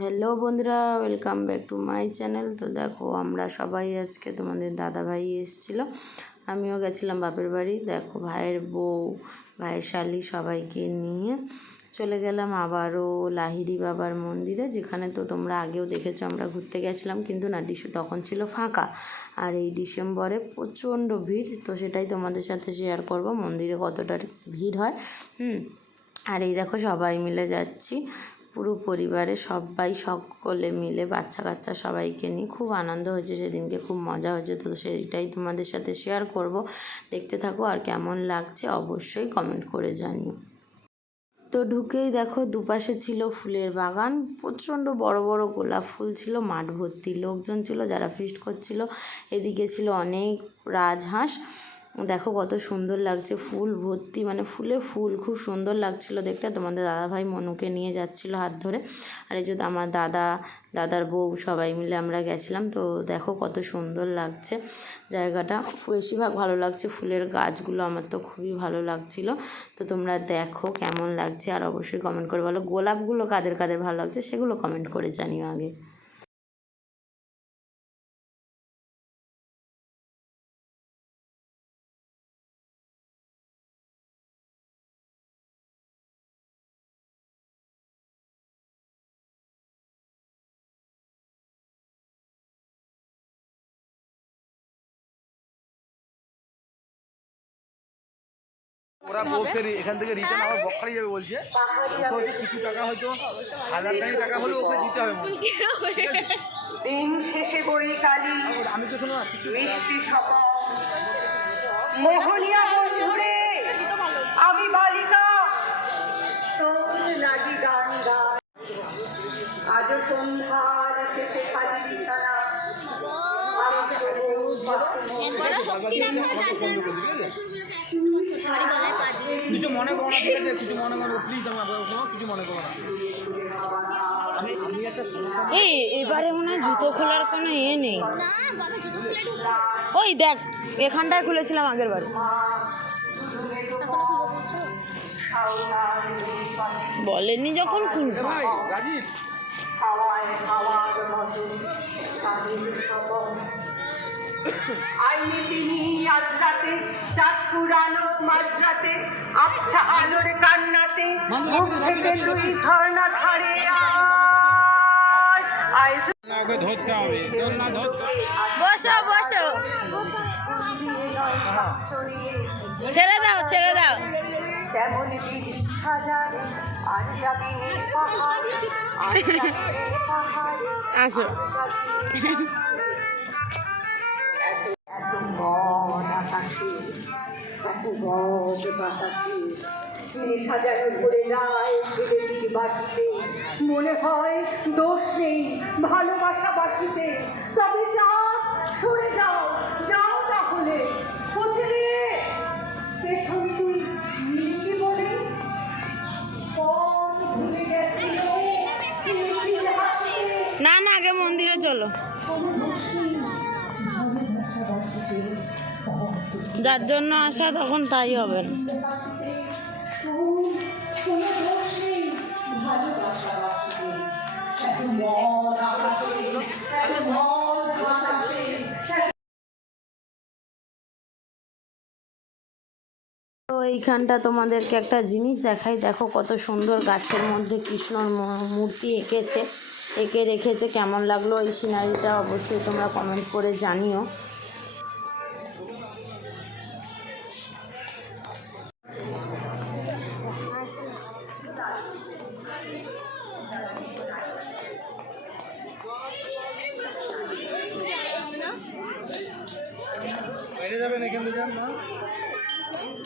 Hello বন্ধুরা, welcome back to my channel. তো দেখো, আমরা সবাই আজকে তোমাদের দাদা ভাই এসেছিলো, আমিও গেছিলাম বাপের বাড়ি। দেখো, ভাইয়ের বউ, ভাইয়ের শালি সবাইকে নিয়ে চলে গেলাম আবারও লাহিড়ি বাবার মন্দিরে, যেখানে তো তোমরা আগেও দেখেছো আমরা ঘুরতে গেছিলাম, কিন্তু না তখন ছিল ফাঁকা। আর এই ডিসেম্বরে প্রচণ্ড ভিড়, তো সেটাই তোমাদের সাথে শেয়ার করব মন্দিরে কতটা ভিড় হয়। আর এই দেখো, সবাই মিলে যাচ্ছি, পুরো পরিবারে সবাই, সকলে মিলে, বাচ্চা কাচ্চা সবাইকে নিয়ে খুব আনন্দ হয়েছে সেদিনকে, খুব মজা হয়েছে। তো সেইটাই তোমাদের সাথে শেয়ার করব, দেখতে থাকো। আর কেমন লাগছে অবশ্যই কমেন্ট করে জানিও। তো ঢুকেই দেখো, দুপাশে ছিল ফুলের বাগান, প্রচণ্ড বড় বড় গোলাপ ফুল ছিল, মাঠ ভর্তি লোকজন ছিল যারা ফিস্ট করছিল। এদিকে ছিল অনেক রাজহাঁস, দেখো কত সুন্দর লাগছে, ফুল ভর্তি, মানে ফুলে ফুল, খুব সুন্দর লাগছিল দেখতে। তোমাদের দাদাভাই মনুকে নিয়ে যাচ্ছিল হাত ধরে। আর এই যে আমার দাদার বউ সবাই মিলে আমরা গেছিলাম। তো দেখো কত সুন্দর লাগছে জায়গাটা, বেশিরভাগ ভালো লাগছে ফুলের গাছগুলো, আমার তো খুবই ভালো লাগছিল। তো তোমরা দেখো কেমন লাগছে, আর অবশ্যই কমেন্ট করে বলো গোলাপগুলো কাদের কাদের ভালো লাগছে, সেগুলো কমেন্ট করে জানিও আগে। ওরা বলছে এখান থেকে রিটার্ন আবার বকখালি যাবে বলছে, কিছু টাকা হয়তো 1000 টাকা হলে ওকে দিতে হবে। দিন শেষে বই কালী আমি তো শোনো মিষ্টি শপথ মোহনিয়া মঞ্জুরে আমি বালিকা তোর লাগি গান গাই। আজ সন্ধ্যার শেষে খালি বিছানা কিছু মনে করো না, ঠিক আছে? কিছু মনে করো প্লিজ, আমার কিছু মনে করো না। এবারে মনে হয় জুতো খোলার কোনো নেই। ওই দেখ, এখানটায় খুলেছিলাম আগের বার। বলেনি যখন খুলবো। রাজীব আইনি তিনি আজ রাতে চাঁদ পুরানো মাঝরাতে আবছা আলোর কান্নাতে মুখ থেকে দুই ঝর্ণা ধারে ধরতে হবে। বসো বসো, ছেড়ে দাও ছেড়ে দাও। তেমন সাজারে আর যাবি পাহাড়ে আর যাবি পাহাড়ে আসো। এত মন আকাশে এত গজ বাতাসে নেশা যেন ভরে যায় ছেলেটির বাটিতে। মনে হয় দোষ নেই ভালোবাসা বাটিতে, তবে যাও সরে যাও, যাও তাহলে কোথায় পেছন তুই মিলবি বলে পথ ভুলে গেছিল নিখিল হাতে। না না, আগে মন্দিরে চলো, যার জন্য আসা তখন তাই হবে না। তো এইখানটা তোমাদেরকে একটা জিনিস দেখাই, দেখো কত সুন্দর গাছের মধ্যে কৃষ্ণর মূর্তি এঁকে রেখেছে। কেমন লাগলো এই সিনারিটা অবশ্যই তোমরা কমেন্ট করে জানিও।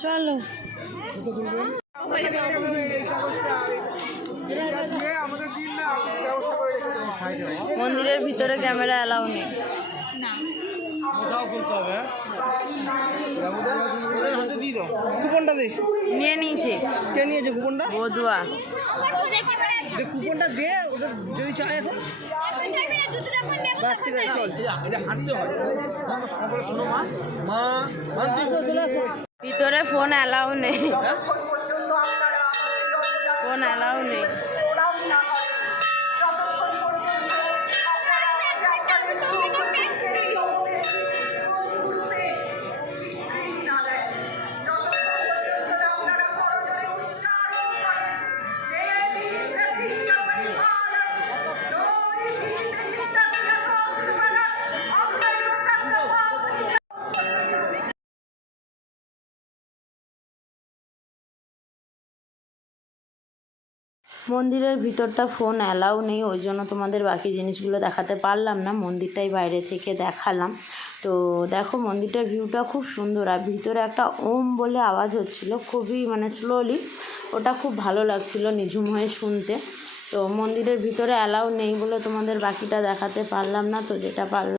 চলো মন্দিরের ভিতরে ক্যামেরা অ্যালাউ নেই। কুপনটা দে, নিয়ে নিয়েছে। কে নিয়েছে কুপনটা? বদুয়া। কুপনটা দে ওদের যদি চায় এখন। ঠিক আছে, চল এটা হাঁটতে হয়। শোনো মা, মা চলে আসো। ভিতরে ফোন অ্যালাউ নেই, ফোন অ্যালাউ নেই। মন্দিরের ভিতরটা ফোন অ্যালাউ নেই, ওই জন্য তোমাদের বাকি জিনিসগুলো দেখাতে পারলাম না, মন্দিরটাই বাইরে থেকে দেখালাম। তো দেখো মন্দিরটার ভিউটা খুব সুন্দর, আর ভিতরে একটা ওম বলে আওয়াজ হচ্ছিলো খুবই মানে স্লোলি, ওটা খুব ভালো লাগছিলো নিঝুম হয়ে শুনতে। তো মন্দিরের ভিতরে অ্যালাউ নেই বলে তোমাদের বাকিটা দেখাতে পারলাম না, তো যেটা পারলাম